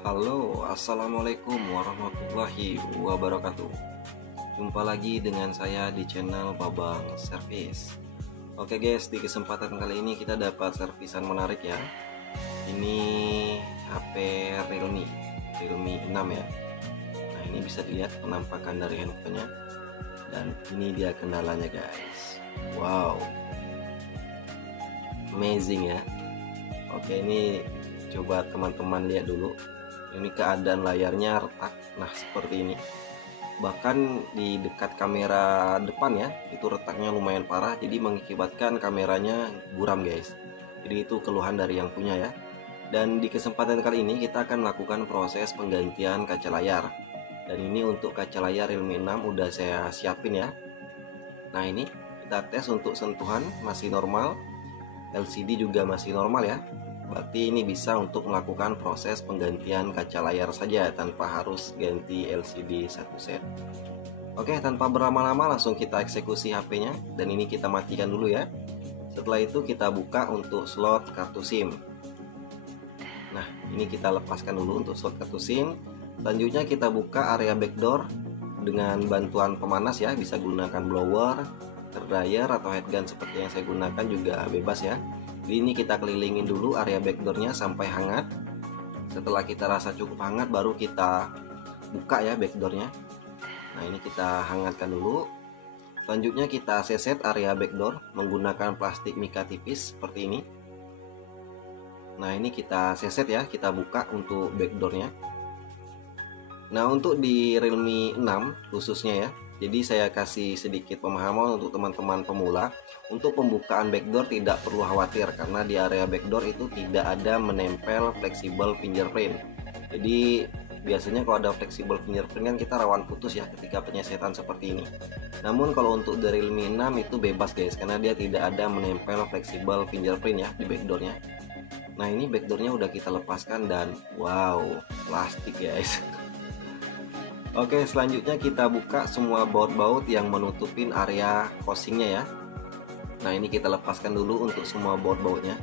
Halo, assalamualaikum warahmatullahi wabarakatuh. Jumpa lagi dengan saya di channel Babang Servis. Oke guys, di kesempatan kali ini kita dapat servisan menarik ya. Ini HP Realme 6 ya. Nah, ini bisa dilihat penampakan dari handphonenya. Dan ini dia kendalanya guys. Wow, amazing ya. Oke, ini coba teman-teman lihat dulu. Ini keadaan layarnya retak. Nah, seperti ini. Bahkan di dekat kamera depan ya, itu retaknya lumayan parah, jadi mengakibatkan kameranya buram guys. Jadi itu keluhan dari yang punya ya. Dan di kesempatan kali ini kita akan melakukan proses penggantian kaca layar. Dan ini untuk kaca layar Realme 6 udah saya siapin ya. Nah, ini kita tes untuk sentuhan masih normal, LCD juga masih normal ya. Berarti ini bisa untuk melakukan proses penggantian kaca layar saja tanpa harus ganti LCD satu set. Oke, tanpa berlama-lama langsung kita eksekusi HP-nya, dan ini kita matikan dulu ya. Setelah itu kita buka untuk slot kartu SIM. Nah, ini kita lepaskan dulu untuk slot kartu SIM. Selanjutnya kita buka area backdoor dengan bantuan pemanas ya, bisa gunakan blower, hair dryer atau headgun seperti yang saya gunakan juga bebas ya. Jadi ini kita kelilingin dulu area backdoornya sampai hangat. Setelah kita rasa cukup hangat baru kita buka ya backdoornya. Nah, ini kita hangatkan dulu. Selanjutnya kita seset area backdoor menggunakan plastik mika tipis seperti ini. Nah, ini kita seset ya, kita buka untuk backdoornya. Nah, untuk di Realme 6 khususnya ya, jadi saya kasih sedikit pemahaman untuk teman-teman pemula. Untuk pembukaan backdoor tidak perlu khawatir karena di area backdoor itu tidak ada menempel fleksibel fingerprint. Jadi biasanya kalau ada fleksibel fingerprint kan kita rawan putus ya ketika penyesetan seperti ini. Namun kalau untuk dari Realme 6 itu bebas guys, karena dia tidak ada menempel fleksibel fingerprint ya di backdoornya. Nah, ini backdoornya udah kita lepaskan dan wow, plastik guys. Oke, selanjutnya kita buka semua baut-baut yang menutupin area housingnya ya. Nah, ini kita lepaskan dulu untuk semua baut-bautnya.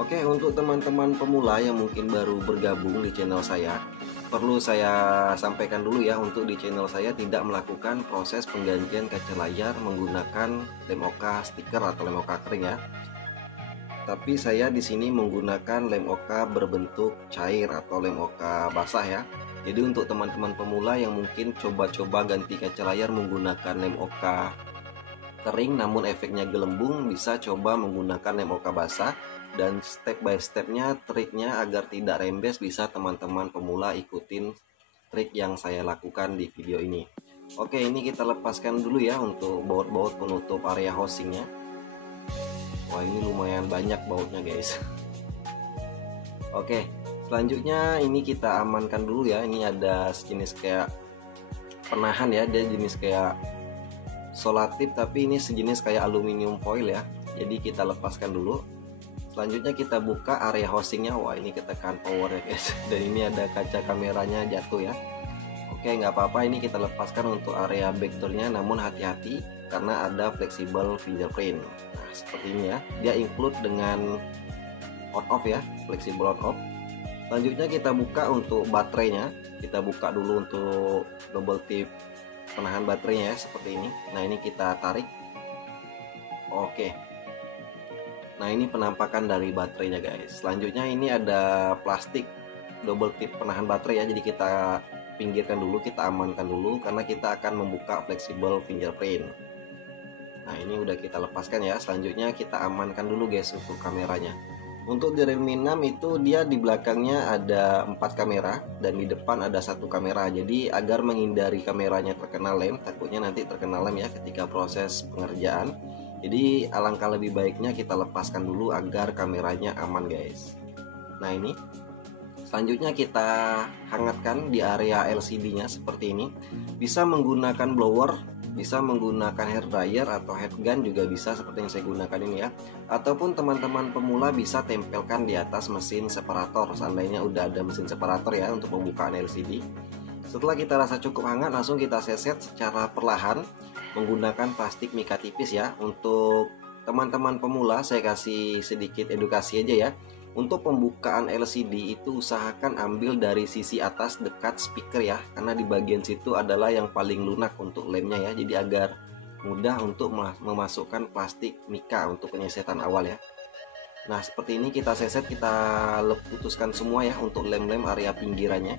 Oke, untuk teman-teman pemula yang mungkin baru bergabung di channel saya, perlu saya sampaikan dulu ya, untuk di channel saya tidak melakukan proses penggantian kaca layar menggunakan lem oka stiker atau lem oka kering ya. Tapi saya di sini menggunakan lem oka berbentuk cair atau lem oka basah ya. Jadi untuk teman-teman pemula yang mungkin coba-coba ganti kaca layar menggunakan lem oka kering namun efeknya gelembung, bisa coba menggunakan lem oka basah. Dan step by stepnya, triknya agar tidak rembes, bisa teman-teman pemula ikutin trik yang saya lakukan di video ini. Oke, ini kita lepaskan dulu ya untuk baut-baut penutup area housingnya. Wah, ini lumayan banyak bautnya guys. Oke, selanjutnya ini kita amankan dulu ya. Ini ada sejenis kayak penahan ya, dia jenis kayak solatip tapi ini sejenis kayak aluminium foil ya. Jadi kita lepaskan dulu. Selanjutnya kita buka area housingnya. Wah, ini ketekan power ya guys. Dan ini ada kaca kameranya jatuh ya. Oke, nggak apa-apa, ini kita lepaskan untuk area backdoornya, namun hati-hati karena ada fleksibel fingerprint. Nah, seperti ini ya, dia include dengan on off ya, fleksibel on off. Selanjutnya kita buka untuk baterainya. Kita buka dulu untuk double tip penahan baterainya ya, seperti ini. Nah, ini kita tarik. Oke. Nah, ini penampakan dari baterainya guys. Selanjutnya ini ada plastik double tip penahan baterai ya. Jadi kita pinggirkan dulu, kita amankan dulu karena kita akan membuka fleksibel fingerprint. Nah, ini udah kita lepaskan ya. Selanjutnya kita amankan dulu guys untuk kameranya. Untuk di Realme 6 itu dia di belakangnya ada 4 kamera dan di depan ada 1 kamera. Jadi agar menghindari kameranya terkena lem, takutnya nanti terkena lem ya ketika proses pengerjaan. Jadi alangkah lebih baiknya kita lepaskan dulu agar kameranya aman guys. Nah, ini selanjutnya kita hangatkan di area LCD-nya seperti ini. Bisa menggunakan blower, bisa menggunakan hair dryer atau headgun juga bisa seperti yang saya gunakan ini ya. Ataupun teman-teman pemula bisa tempelkan di atas mesin separator, seandainya udah ada mesin separator ya untuk pembukaan LCD. Setelah kita rasa cukup hangat, langsung kita seset secara perlahan menggunakan plastik mika tipis ya. Untuk teman-teman pemula saya kasih sedikit edukasi aja ya. Untuk pembukaan LCD itu usahakan ambil dari sisi atas dekat speaker ya, karena di bagian situ adalah yang paling lunak untuk lemnya ya, jadi agar mudah untuk memasukkan plastik mika untuk penyesetan awal ya. Nah seperti ini kita seset, kita putuskan semua ya untuk lem-lem area pinggirannya.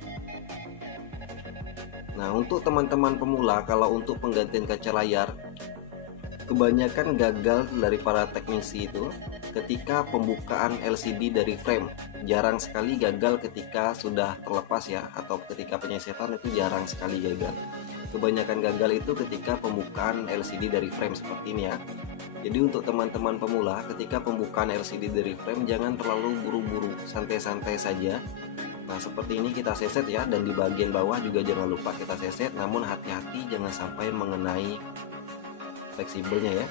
Nah untuk teman-teman pemula, kalau untuk penggantian kaca layar kebanyakan gagal dari para teknisi itu ketika pembukaan LCD dari frame. Jarang sekali gagal ketika sudah terlepas ya, atau ketika penyesetan itu jarang sekali gagal. Kebanyakan gagal itu ketika pembukaan LCD dari frame seperti ini ya. Jadi untuk teman-teman pemula, ketika pembukaan LCD dari frame jangan terlalu buru-buru, santai-santai saja. Nah seperti ini kita seset ya, dan di bagian bawah juga jangan lupa kita seset, namun hati-hati jangan sampai mengenai fleksibelnya ya.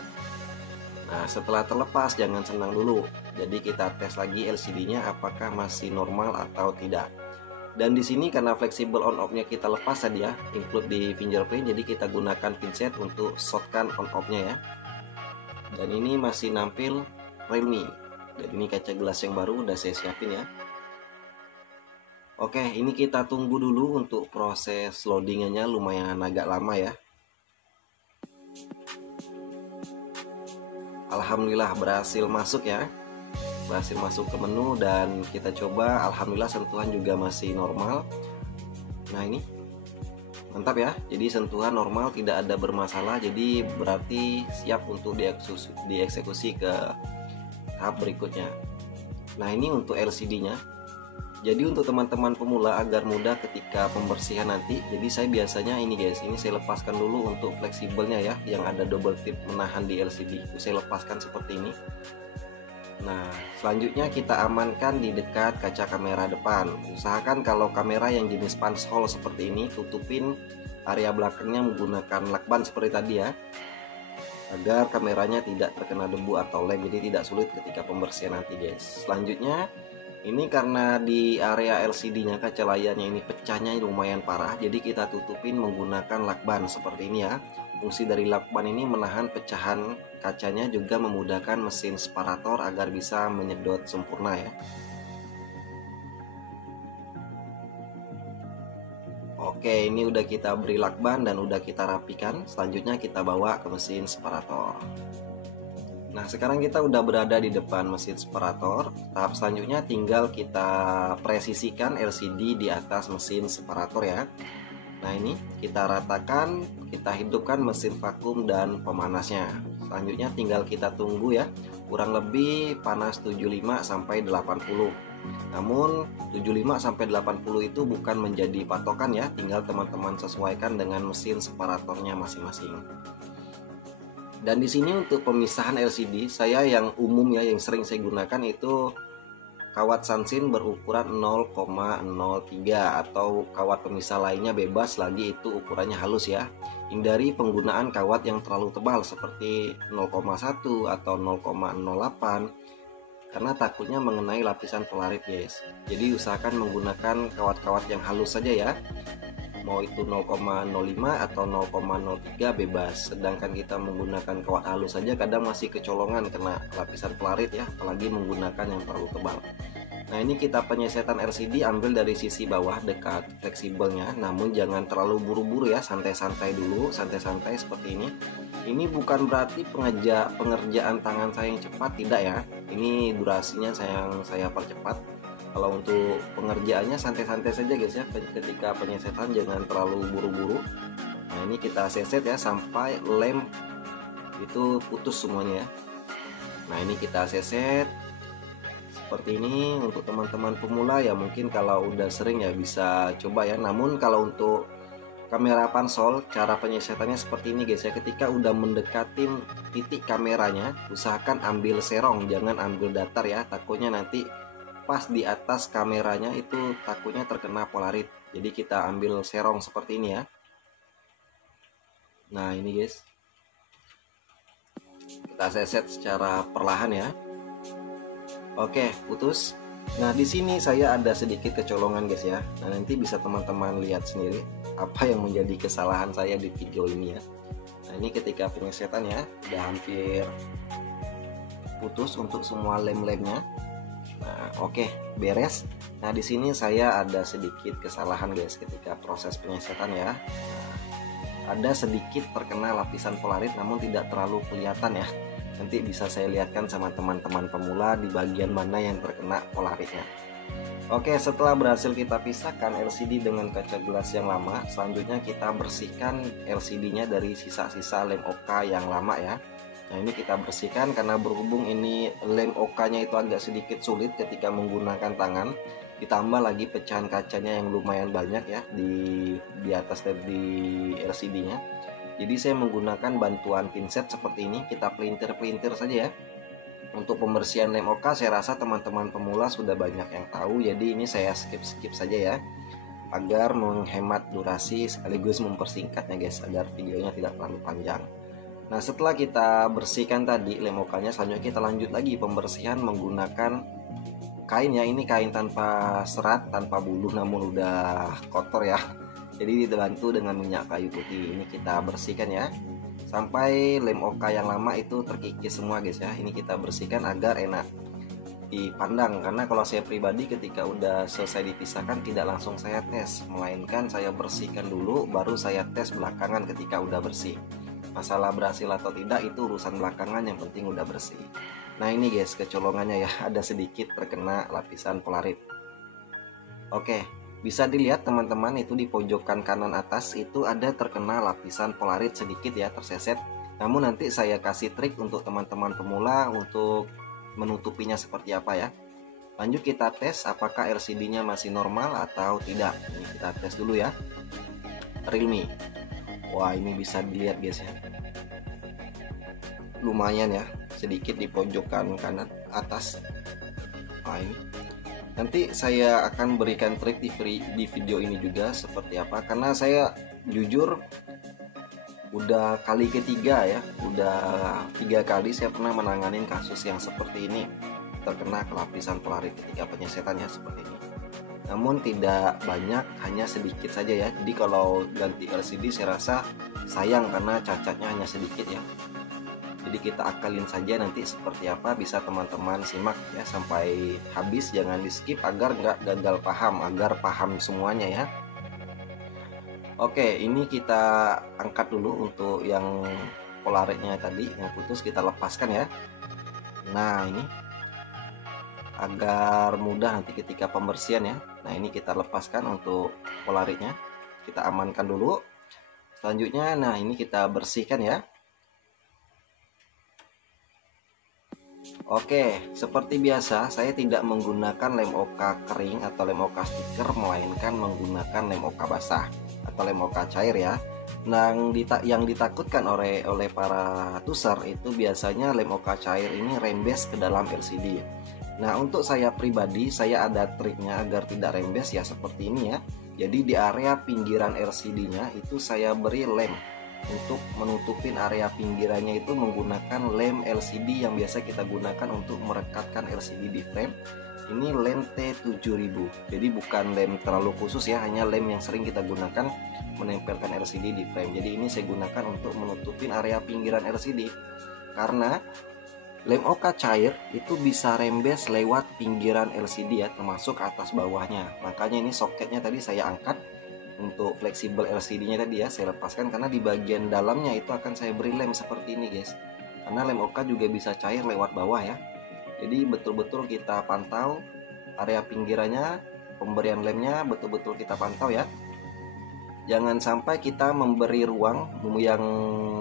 Nah setelah terlepas jangan senang dulu, jadi kita tes lagi LCD-nya apakah masih normal atau tidak. Dan di sini karena fleksibel on off-nya kita lepas tadi ya, include di fingerprint, jadi kita gunakan pinset untuk shotkan on off-nya ya. Dan ini masih nampil Realme, dan ini kaca gelas yang baru udah saya siapin ya. Oke, ini kita tunggu dulu untuk proses loadingannya, lumayan agak lama ya. Alhamdulillah berhasil masuk ya, berhasil masuk ke menu, dan kita coba. Alhamdulillah sentuhan juga masih normal. Nah ini mantap ya, jadi sentuhan normal, tidak ada bermasalah, jadi berarti siap untuk dieksekusi ke tahap berikutnya. Nah ini untuk LCD-nya. Jadi untuk teman-teman pemula agar mudah ketika pembersihan nanti, jadi saya biasanya ini guys, ini saya lepaskan dulu untuk fleksibelnya ya, yang ada double tip menahan di LCD, itu saya lepaskan seperti ini. Nah selanjutnya kita amankan di dekat kaca kamera depan. Usahakan kalau kamera yang jenis punch hole seperti ini, tutupin area belakangnya menggunakan lakban seperti tadi ya, agar kameranya tidak terkena debu atau lem, jadi tidak sulit ketika pembersihan nanti guys. Selanjutnya ini karena di area LCD-nya, kaca layarnya ini pecahnya lumayan parah, jadi kita tutupin menggunakan lakban seperti ini ya. Fungsi dari lakban ini menahan pecahan kacanya, juga memudahkan mesin separator agar bisa menyedot sempurna ya. Oke, ini udah kita beri lakban dan udah kita rapikan. Selanjutnya kita bawa ke mesin separator. Nah sekarang kita udah berada di depan mesin separator. Tahap selanjutnya tinggal kita presisikan LCD di atas mesin separator ya. Nah ini kita ratakan, kita hidupkan mesin vakum dan pemanasnya. Selanjutnya tinggal kita tunggu ya, kurang lebih panas 75 sampai 80. Namun 75 sampai 80 itu bukan menjadi patokan ya, tinggal teman-teman sesuaikan dengan mesin separatornya masing-masing. Dan di sini untuk pemisahan LCD saya yang umum ya, yang sering saya gunakan itu kawat Sansin berukuran 0,03, atau kawat pemisah lainnya bebas lagi itu ukurannya halus ya. Hindari penggunaan kawat yang terlalu tebal seperti 0,1 atau 0,08 karena takutnya mengenai lapisan polarit guys. Jadi usahakan menggunakan kawat-kawat yang halus saja ya, mau itu 0,05 atau 0,03 bebas. Sedangkan kita menggunakan kawat halus saja kadang masih kecolongan kena lapisan polarit ya, apalagi menggunakan yang terlalu tebal. Nah ini kita penyesetan LCD ambil dari sisi bawah dekat fleksibelnya, namun jangan terlalu buru-buru ya, santai-santai dulu, santai-santai seperti ini. Ini bukan berarti pengerjaan tangan saya yang cepat, tidak ya, ini durasinya saya percepat. Kalau untuk pengerjaannya santai-santai saja guys ya, ketika penyesetan jangan terlalu buru-buru. Nah ini kita seset ya sampai lem itu putus semuanya ya. Nah ini kita seset seperti ini. Untuk teman-teman pemula ya mungkin kalau udah sering ya bisa coba ya. Namun kalau untuk kamera pansol, cara penyesetannya seperti ini guys ya. Ketika udah mendekatin titik kameranya, usahakan ambil serong, jangan ambil datar ya, takutnya nanti pas di atas kameranya itu takutnya terkena polarit. Jadi kita ambil serong seperti ini ya. Nah ini guys, kita seset secara perlahan ya. Oke, putus. Nah di sini saya ada sedikit kecolongan guys ya. Nah nanti bisa teman-teman lihat sendiri apa yang menjadi kesalahan saya di video ini ya. Nah ini ketika penyesetan ya, udah hampir putus untuk semua lem-lemnya. Nah, oke, beres. Nah, di sini saya ada sedikit kesalahan guys ketika proses penyesetan ya. Nah, ada sedikit terkena lapisan polarit namun tidak terlalu kelihatan ya. Nanti bisa saya lihatkan sama teman-teman pemula di bagian mana yang terkena polaritnya. Oke, setelah berhasil kita pisahkan LCD dengan kaca gelas yang lama, selanjutnya kita bersihkan LCD-nya dari sisa-sisa lem OK yang lama ya. Nah, ini kita bersihkan karena berhubung ini lem OK-nya itu agak sedikit sulit ketika menggunakan tangan, ditambah lagi pecahan kacanya yang lumayan banyak ya di atas dari LCD-nya. Jadi saya menggunakan bantuan pinset seperti ini, kita pelintir-pelintir saja ya. Untuk pembersihan lem OK saya rasa teman-teman pemula sudah banyak yang tahu, jadi ini saya skip saja ya, agar menghemat durasi sekaligus mempersingkatnya guys, agar videonya tidak terlalu panjang. Nah, setelah kita bersihkan tadi lem OK-nya, selanjutnya kita lanjut lagi pembersihan menggunakan kain ya. Ini kain tanpa serat, tanpa buluh namun udah kotor ya. Jadi dibantu dengan minyak kayu putih. Ini kita bersihkan ya, sampai lem OK yang lama itu terkikis semua guys ya. Ini kita bersihkan agar enak dipandang, karena kalau saya pribadi ketika udah selesai dipisahkan tidak langsung saya tes, melainkan saya bersihkan dulu baru saya tes belakangan ketika udah bersih. Masalah berhasil atau tidak itu urusan belakangan, yang penting udah bersih. Nah, ini guys kecolongannya ya, ada sedikit terkena lapisan polarit. Oke, bisa dilihat teman-teman itu di pojokan kanan atas itu ada terkena lapisan polarit sedikit ya, terseset. Namun nanti saya kasih trik untuk teman-teman pemula untuk menutupinya seperti apa ya. Lanjut kita tes apakah LCD-nya masih normal atau tidak. Ini kita tes dulu ya. Realme. Wah, ini bisa dilihat guys ya, lumayan ya, sedikit di pojokan kanan atas. Nah, ini nanti saya akan berikan trik di video ini juga seperti apa, karena saya jujur udah kali ketiga ya, udah 3 kali saya pernah menangani kasus yang seperti ini, terkena lapisan polarit ketika penyesetannya seperti ini. Namun tidak banyak, hanya sedikit saja ya. Jadi kalau ganti LCD saya rasa sayang karena cacatnya hanya sedikit ya. Jadi kita akalin saja, nanti seperti apa bisa teman-teman simak ya sampai habis, jangan di skip agar nggak gagal paham, agar paham semuanya ya. Oke, ini kita angkat dulu untuk yang polaritnya tadi yang putus, kita lepaskan ya. Nah, ini agar mudah nanti ketika pembersihan ya. Nah, ini kita lepaskan untuk polaritnya, kita amankan dulu. Selanjutnya, nah ini kita bersihkan ya. Oke, seperti biasa saya tidak menggunakan lem OK kering atau lem OK stiker, melainkan menggunakan lem OK basah atau lem OK cair ya. Nah, yang ditakutkan oleh para tuser itu biasanya lem OK cair ini rembes ke dalam LCD. Nah, untuk saya pribadi, saya ada triknya agar tidak rembes ya, seperti ini ya. Jadi di area pinggiran LCD-nya itu saya beri lem. Untuk menutupin area pinggirannya itu menggunakan lem LCD yang biasa kita gunakan untuk merekatkan LCD di frame. Ini lem T7000. Jadi bukan lem terlalu khusus ya, hanya lem yang sering kita gunakan menempelkan LCD di frame. Jadi ini saya gunakan untuk menutupin area pinggiran LCD. Karena lem OK cair itu bisa rembes lewat pinggiran LCD ya, termasuk atas bawahnya. Makanya ini soketnya tadi saya angkat untuk fleksibel LCD-nya tadi ya, saya lepaskan karena di bagian dalamnya itu akan saya beri lem seperti ini guys. Karena lem OK juga bisa cair lewat bawah ya. Jadi betul-betul kita pantau area pinggirannya, pemberian lemnya betul-betul kita pantau ya. Jangan sampai kita memberi ruang yang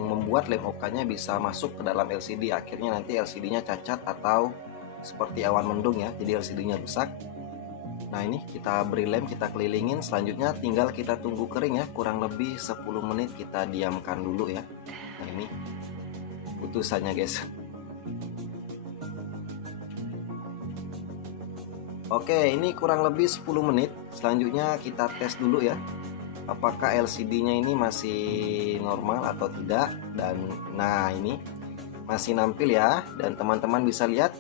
membuat lem OK-nya bisa masuk ke dalam LCD, akhirnya nanti LCD-nya cacat atau seperti awan mendung ya, jadi LCD-nya rusak. Nah, ini kita beri lem, kita kelilingin, selanjutnya tinggal kita tunggu kering ya, kurang lebih 10 menit kita diamkan dulu ya. Nah, ini putusannya guys. Oke, ini kurang lebih 10 menit. Selanjutnya kita tes dulu ya, apakah LCD-nya ini masih normal atau tidak. Dan nah, ini masih nampil ya, dan teman-teman bisa lihat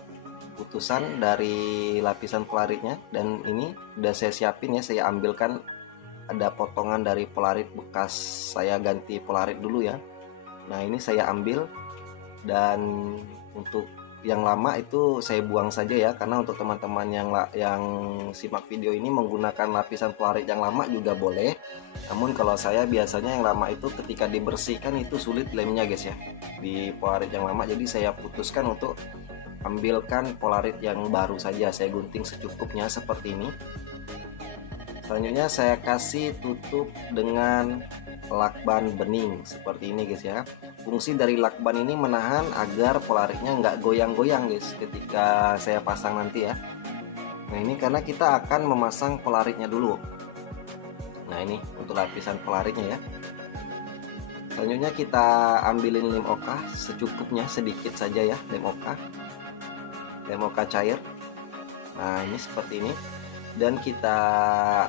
putusan dari lapisan polaritnya. Dan ini udah saya siapin ya, saya ambilkan ada potongan dari polarit bekas saya ganti polarit dulu ya. Nah, ini saya ambil, dan untuk yang lama itu saya buang saja ya, karena untuk teman-teman yang simak video ini menggunakan lapisan polarit yang lama juga boleh. Namun kalau saya biasanya yang lama itu ketika dibersihkan itu sulit lemnya guys ya, di polarit yang lama. Jadi saya putuskan untuk ambilkan polarit yang baru saja, saya gunting secukupnya seperti ini. Selanjutnya saya kasih tutup dengan lakban bening seperti ini guys ya. Fungsi dari lakban ini menahan agar polaritnya nggak goyang-goyang guys ketika saya pasang nanti ya. Nah ini karena kita akan memasang polaritnya dulu. Nah ini untuk lapisan polaritnya ya. Selanjutnya kita ambilin lem oka secukupnya, sedikit saja ya lem oka cair. Nah ini seperti ini. Dan kita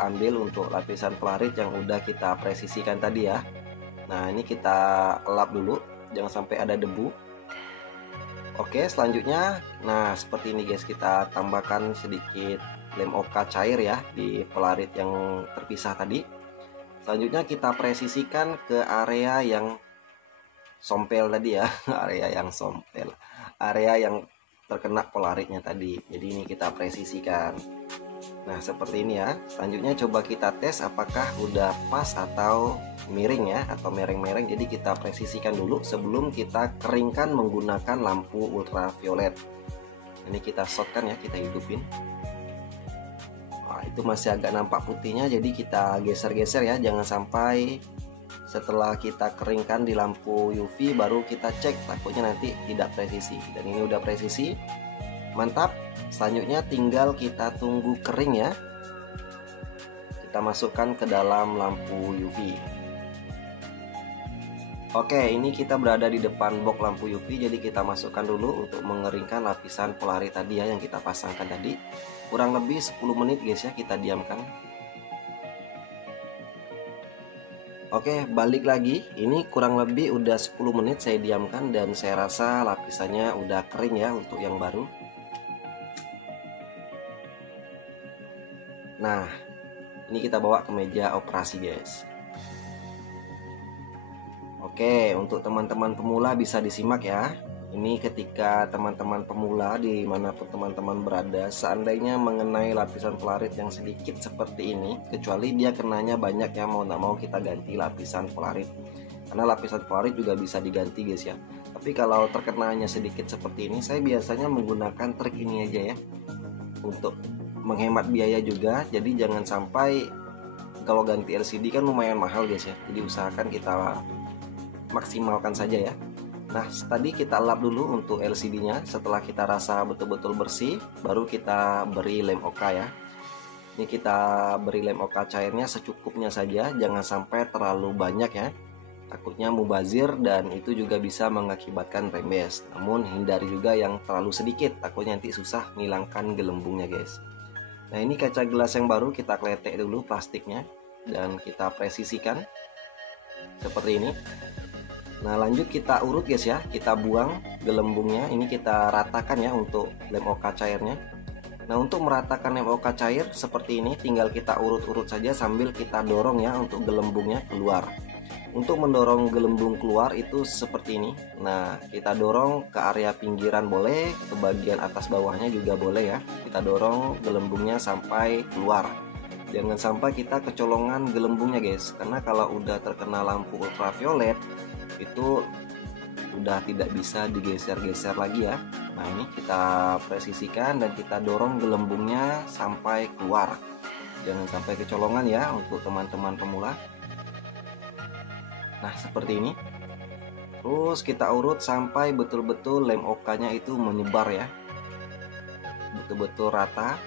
ambil untuk lapisan polarit yang udah kita presisikan tadi ya. Nah ini kita lap dulu, jangan sampai ada debu. Oke, selanjutnya nah seperti ini guys, kita tambahkan sedikit lem oka cair ya di polarit yang terpisah tadi. Selanjutnya kita presisikan ke area yang sompel tadi ya. Area yang sompel, area yang terkena polaritnya tadi. Jadi ini kita presisikan. Nah seperti ini ya. Selanjutnya coba kita tes apakah udah pas atau miring ya, atau mereng-mereng. Jadi kita presisikan dulu sebelum kita keringkan menggunakan lampu ultraviolet. Ini kita shotkan ya, kita hidupin. Wah itu masih agak nampak putihnya, jadi kita geser-geser ya, jangan sampai setelah kita keringkan di lampu UV baru kita cek, takutnya nanti tidak presisi. Dan ini udah presisi, mantap. Selanjutnya tinggal kita tunggu kering ya. Kita masukkan ke dalam lampu UV. Oke, ini kita berada di depan box lampu UV, jadi kita masukkan dulu untuk mengeringkan lapisan polarit tadi ya yang kita pasangkan tadi. Kurang lebih 10 menit guys ya, kita diamkan. Oke, balik lagi. Ini kurang lebih udah 10 menit saya diamkan dan saya rasa lapisannya udah kering ya untuk yang baru. Nah, ini kita bawa ke meja operasi guys. Oke, untuk teman-teman pemula bisa disimak ya. Ini ketika teman-teman pemula dimanapun teman-teman berada, seandainya mengenai lapisan polarit yang sedikit seperti ini, kecuali dia kenanya banyak ya, mau nggak mau kita ganti lapisan polarit. Karena lapisan polarit juga bisa diganti guys ya. Tapi kalau terkenanya sedikit seperti ini, saya biasanya menggunakan trik ini aja ya, untuk menghemat biaya juga. Jadi jangan sampai, kalau ganti LCD kan lumayan mahal guys ya, jadi usahakan kita maksimalkan saja ya. Nah tadi kita lap dulu untuk LCD nya, setelah kita rasa betul-betul bersih baru kita beri lem oka ya. Ini kita beri lem oka cairnya secukupnya saja, jangan sampai terlalu banyak ya, takutnya mubazir dan itu juga bisa mengakibatkan rembes. Namun hindari juga yang terlalu sedikit, takutnya nanti susah menghilangkan gelembungnya guys. Nah ini kaca gelas yang baru kita kletek dulu plastiknya dan kita presisikan seperti ini. Nah lanjut kita urut guys ya, kita buang gelembungnya. Ini kita ratakan ya untuk lem oka cairnya. Nah untuk meratakan lem oka cair seperti ini, tinggal kita urut-urut saja sambil kita dorong ya untuk gelembungnya keluar. Untuk mendorong gelembung keluar itu seperti ini. Nah kita dorong ke area pinggiran boleh, ke bagian atas bawahnya juga boleh ya. Kita dorong gelembungnya sampai keluar. Jangan sampai kita kecolongan gelembungnya guys, karena kalau udah terkena lampu ultraviolet itu udah tidak bisa digeser-geser lagi ya. Nah ini kita presisikan dan kita dorong gelembungnya sampai keluar, jangan sampai kecolongan ya untuk teman-teman pemula. Nah seperti ini. Terus kita urut sampai betul-betul lem okanya itu menyebar ya, betul-betul rata.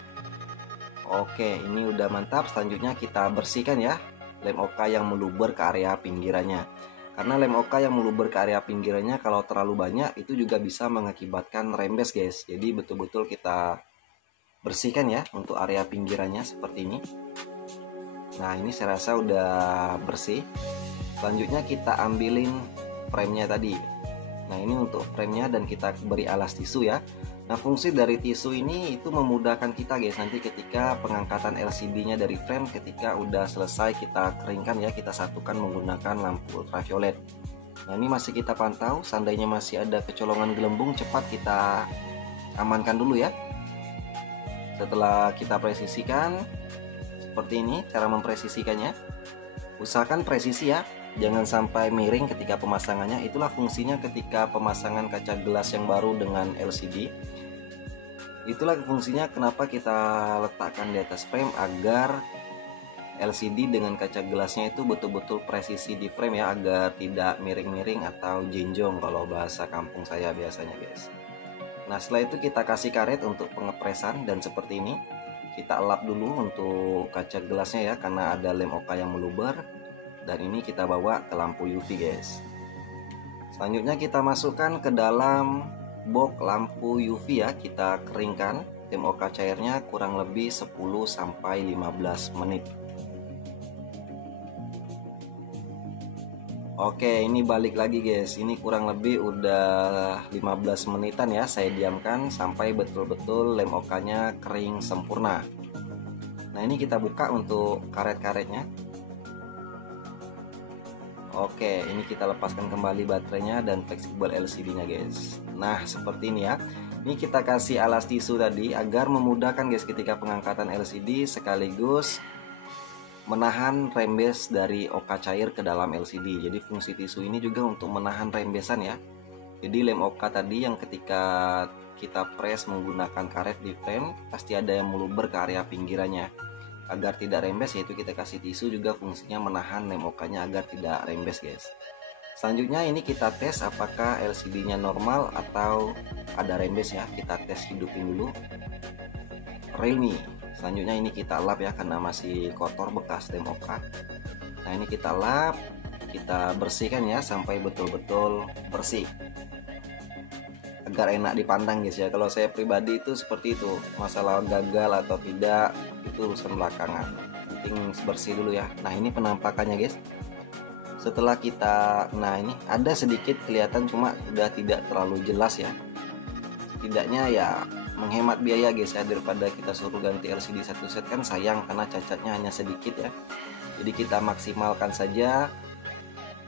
Oke ini udah mantap. Selanjutnya kita bersihkan ya lem oka yang meluber ke area pinggirannya. Karena lem oka yang meluber ke area pinggirannya kalau terlalu banyak itu juga bisa mengakibatkan rembes guys. Jadi betul-betul kita bersihkan ya untuk area pinggirannya seperti ini. Nah ini saya rasa udah bersih. Selanjutnya kita ambilin framenya tadi. Nah ini untuk framenya dan kita beri alas tisu ya. Nah fungsi dari tisu ini itu memudahkan kita guys nanti ketika pengangkatan LCD nya dari frame, ketika udah selesai kita keringkan ya, kita satukan menggunakan lampu ultraviolet. Nah ini masih kita pantau, seandainya masih ada kecolongan gelembung cepat kita amankan dulu ya. Setelah kita presisikan seperti ini cara mempresisikannya. Usahakan presisi ya, jangan sampai miring ketika pemasangannya. Itulah fungsinya ketika pemasangan kaca gelas yang baru dengan LCD. Itulah fungsinya kenapa kita letakkan di atas frame, agar LCD dengan kaca gelasnya itu betul-betul presisi di frame ya, agar tidak miring-miring atau jenjong kalau bahasa kampung saya biasanya guys. Nah setelah itu kita kasih karet untuk pengepresan, dan seperti ini kita elap dulu untuk kaca gelasnya ya, karena ada lem oka yang meluber. Dan ini kita bawa ke lampu UV guys. Selanjutnya kita masukkan ke dalam box lampu UV ya, kita keringkan lem oka cairnya kurang lebih 10-15 menit. Oke, ini balik lagi guys, ini kurang lebih udah 15 menitan ya saya diamkan sampai betul-betul lem okanya kering sempurna. Nah ini kita buka untuk karet-karetnya. Oke, ini kita lepaskan kembali baterainya dan fleksibel LCD nya guys. Nah seperti ini ya. Ini kita kasih alas tisu tadi agar memudahkan guys ketika pengangkatan LCD, sekaligus menahan rembes dari oka cair ke dalam LCD. Jadi fungsi tisu ini juga untuk menahan rembesan ya. Jadi lem oka tadi yang ketika kita press menggunakan karet di frame, pasti ada yang meluber ke area pinggirannya. Agar tidak rembes, yaitu kita kasih tisu juga fungsinya menahan lem okanya agar tidak rembes guys. Selanjutnya ini kita tes apakah LCD nya normal atau ada rembes ya. Kita tes hidupin dulu. Realme. Selanjutnya ini kita lap ya, karena masih kotor bekas lem oka. Nah ini kita lap, kita bersihkan ya sampai betul-betul bersih, agar enak dipandang guys ya. Kalau saya pribadi itu seperti itu, masalah gagal atau tidak itu urusan belakangan, penting bersih dulu ya. Nah ini penampakannya guys. Setelah kita, nah ini ada sedikit kelihatan, cuma udah tidak terlalu jelas ya. Setidaknya ya menghemat biaya guys ya, daripada kita suruh ganti LCD satu set kan sayang, karena cacatnya hanya sedikit ya. Jadi kita maksimalkan saja,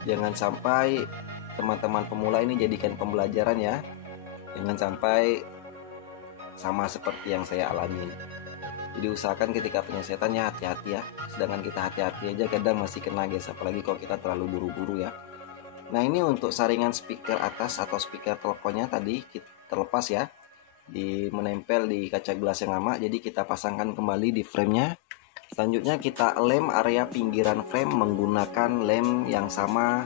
jangan sampai teman-teman pemula ini jadikan pembelajaran ya. Jangan sampai sama seperti yang saya alami. Jadi usahakan ketika penyesetannya hati-hati ya. Sedangkan kita hati-hati aja kadang masih kena guys, apalagi kalau kita terlalu buru-buru ya. Nah ini untuk saringan speaker atas atau speaker teleponnya tadi kita terlepas ya, menempel di kaca gelas yang lama. Jadi kita pasangkan kembali di framenya. Selanjutnya kita lem area pinggiran frame menggunakan lem yang sama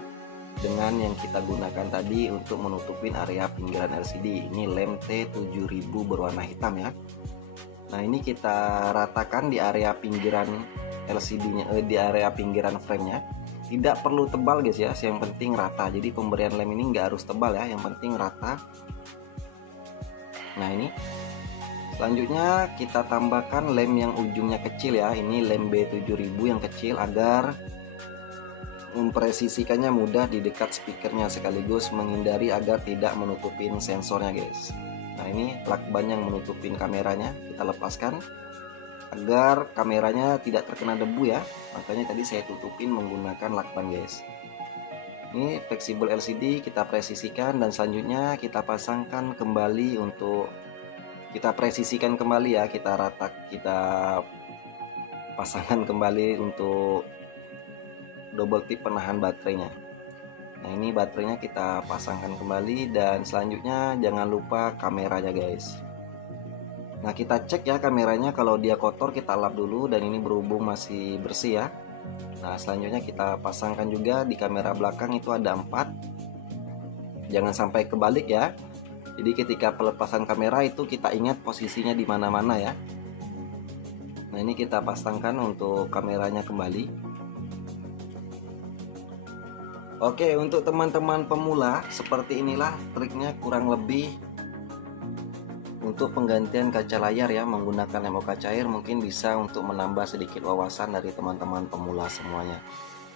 dengan yang kita gunakan tadi untuk menutupin area pinggiran LCD. Ini lem T7000 berwarna hitam ya. Nah ini kita ratakan di area pinggiran LCD-nya, di area pinggiran frame-nya. Tidak perlu tebal guys ya, yang penting rata. Jadi pemberian lem ini nggak harus tebal ya, yang penting rata. Nah ini selanjutnya kita tambahkan lem yang ujungnya kecil ya. Ini lem B7000 yang kecil agar mempresisikannya mudah di dekat speakernya, sekaligus menghindari agar tidak menutupin sensornya guys. Nah ini lakban yang menutupin kameranya kita lepaskan agar kameranya tidak terkena debu ya. Makanya tadi saya tutupin menggunakan lakban guys. Ini fleksibel LCD kita presisikan, dan selanjutnya kita pasangkan kembali untuk kita presisikan kembali ya, kita pasangkan kembali untuk double tip penahan baterainya. Nah ini baterainya kita pasangkan kembali, dan selanjutnya jangan lupa kameranya guys. Nah kita cek ya kameranya, kalau dia kotor kita lap dulu, dan ini berhubung masih bersih ya. Nah selanjutnya kita pasangkan juga di kamera belakang, itu ada 4. Jangan sampai kebalik ya. Jadi ketika pelepasan kamera itu kita ingat posisinya di mana-mana ya. Nah ini kita pasangkan untuk kameranya kembali. Oke, untuk teman-teman pemula seperti inilah triknya kurang lebih untuk penggantian kaca layar ya menggunakan lem oka cair. Mungkin bisa untuk menambah sedikit wawasan dari teman-teman pemula semuanya.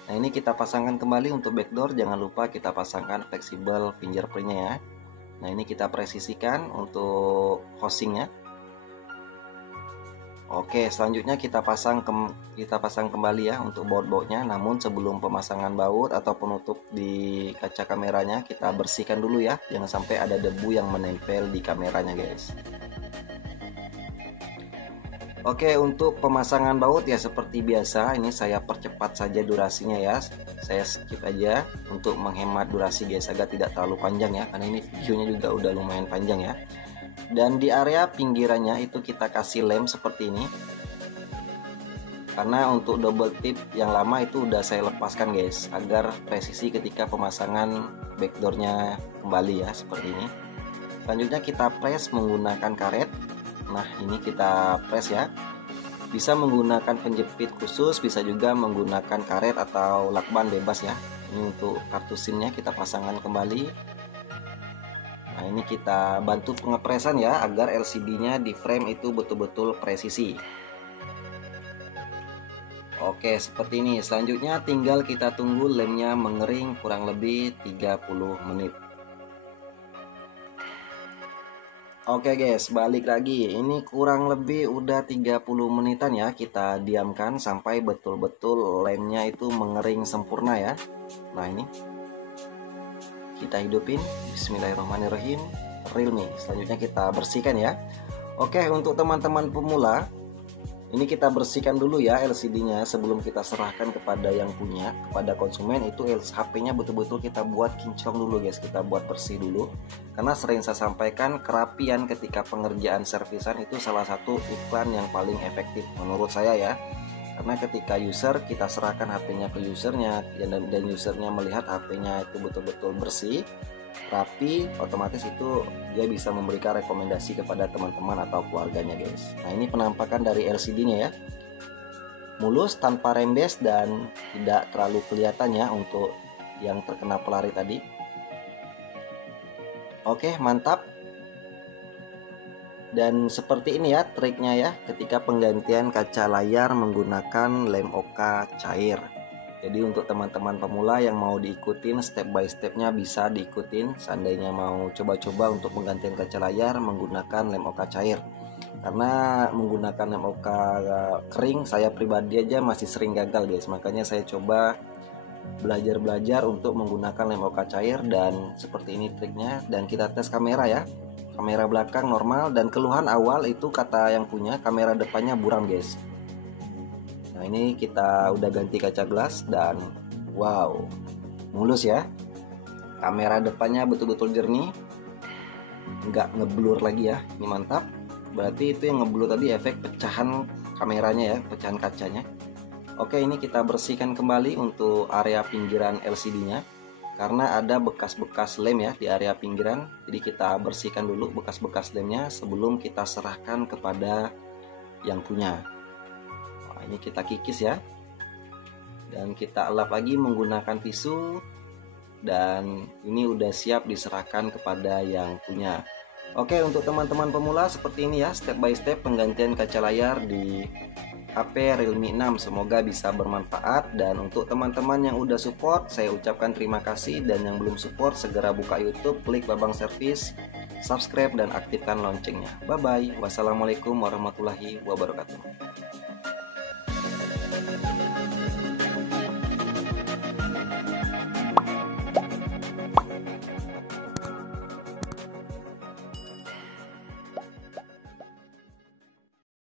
Nah ini kita pasangkan kembali untuk backdoor. Jangan lupa kita pasangkan fleksibel fingerprintnya ya. Nah ini kita presisikan untuk housingnya. Oke, selanjutnya kita pasang kembali ya untuk baut-bautnya. Namun sebelum pemasangan baut atau penutup di kaca kameranya, kita bersihkan dulu ya, jangan sampai ada debu yang menempel di kameranya guys. Oke, untuk pemasangan baut ya seperti biasa, ini saya percepat saja durasinya ya. Saya skip aja untuk menghemat durasi guys, agar tidak terlalu panjang ya, karena ini videonya juga udah lumayan panjang ya. Dan di area pinggirannya itu kita kasih lem seperti ini, karena untuk double tip yang lama itu udah saya lepaskan guys, agar presisi ketika pemasangan backdoornya kembali ya, seperti ini. Selanjutnya kita press menggunakan karet. Nah ini kita press ya, bisa menggunakan penjepit khusus, bisa juga menggunakan karet atau lakban bebas ya. Ini untuk kartu SIM-nya kita pasangkan kembali. Nah ini kita bantu pengepresan ya, agar LCD-nya di frame itu betul-betul presisi. Oke, seperti ini. Selanjutnya tinggal kita tunggu lemnya mengering kurang lebih 30 menit. Oke guys, balik lagi. Ini kurang lebih udah 30 menitan ya, kita diamkan sampai betul-betul lemnya itu mengering sempurna ya. Nah ini kita hidupin, bismillahirrahmanirrahim, Realme. Selanjutnya kita bersihkan ya. Oke, untuk teman-teman pemula, ini kita bersihkan dulu ya LCD-nya sebelum kita serahkan kepada yang punya, kepada konsumen. Itu HP-nya betul-betul kita buat kinclong dulu guys, kita buat bersih dulu. Karena sering saya sampaikan, kerapian ketika pengerjaan servisan itu salah satu iklan yang paling efektif menurut saya ya. Karena ketika user, kita serahkan HP-nya ke usernya, dan usernya melihat HP-nya itu betul-betul bersih, rapi, otomatis itu dia bisa memberikan rekomendasi kepada teman-teman atau keluarganya guys. Nah ini penampakan dari LCD-nya ya, mulus tanpa rembes dan tidak terlalu kelihatan ya untuk yang terkena pelari tadi. Oke, mantap. Dan seperti ini ya triknya ya, ketika penggantian kaca layar menggunakan lem Oka cair. Jadi untuk teman-teman pemula yang mau diikutin step by stepnya bisa diikutin, seandainya mau coba-coba untuk penggantian kaca layar menggunakan lem Oka cair. Karena menggunakan lem Oka kering, saya pribadi aja masih sering gagal guys, makanya saya coba belajar untuk menggunakan lem Oka cair, dan seperti ini triknya. Dan kita tes kamera ya, kamera belakang normal, dan keluhan awal itu kata yang punya kamera depannya buram guys. Nah ini kita udah ganti kaca gelas dan wow, mulus ya, kamera depannya betul-betul jernih, nggak ngeblur lagi ya. Ini mantap, berarti itu yang ngeblur tadi efek pecahan kameranya ya, pecahan kacanya. Oke, ini kita bersihkan kembali untuk area pinggiran LCD-nya, karena ada bekas-bekas lem ya di area pinggiran. Jadi kita bersihkan dulu bekas-bekas lemnya sebelum kita serahkan kepada yang punya. Nah, ini kita kikis ya, dan kita elap lagi menggunakan tisu, dan ini udah siap diserahkan kepada yang punya. Oke, untuk teman-teman pemula seperti ini ya, step by step penggantian kaca layar di HP Realme 6. Semoga bisa bermanfaat. Dan untuk teman-teman yang udah support, saya ucapkan terima kasih. Dan yang belum support, segera buka YouTube, klik Babang Servis, subscribe dan aktifkan loncengnya. Bye bye. Wassalamualaikum warahmatullahi wabarakatuh.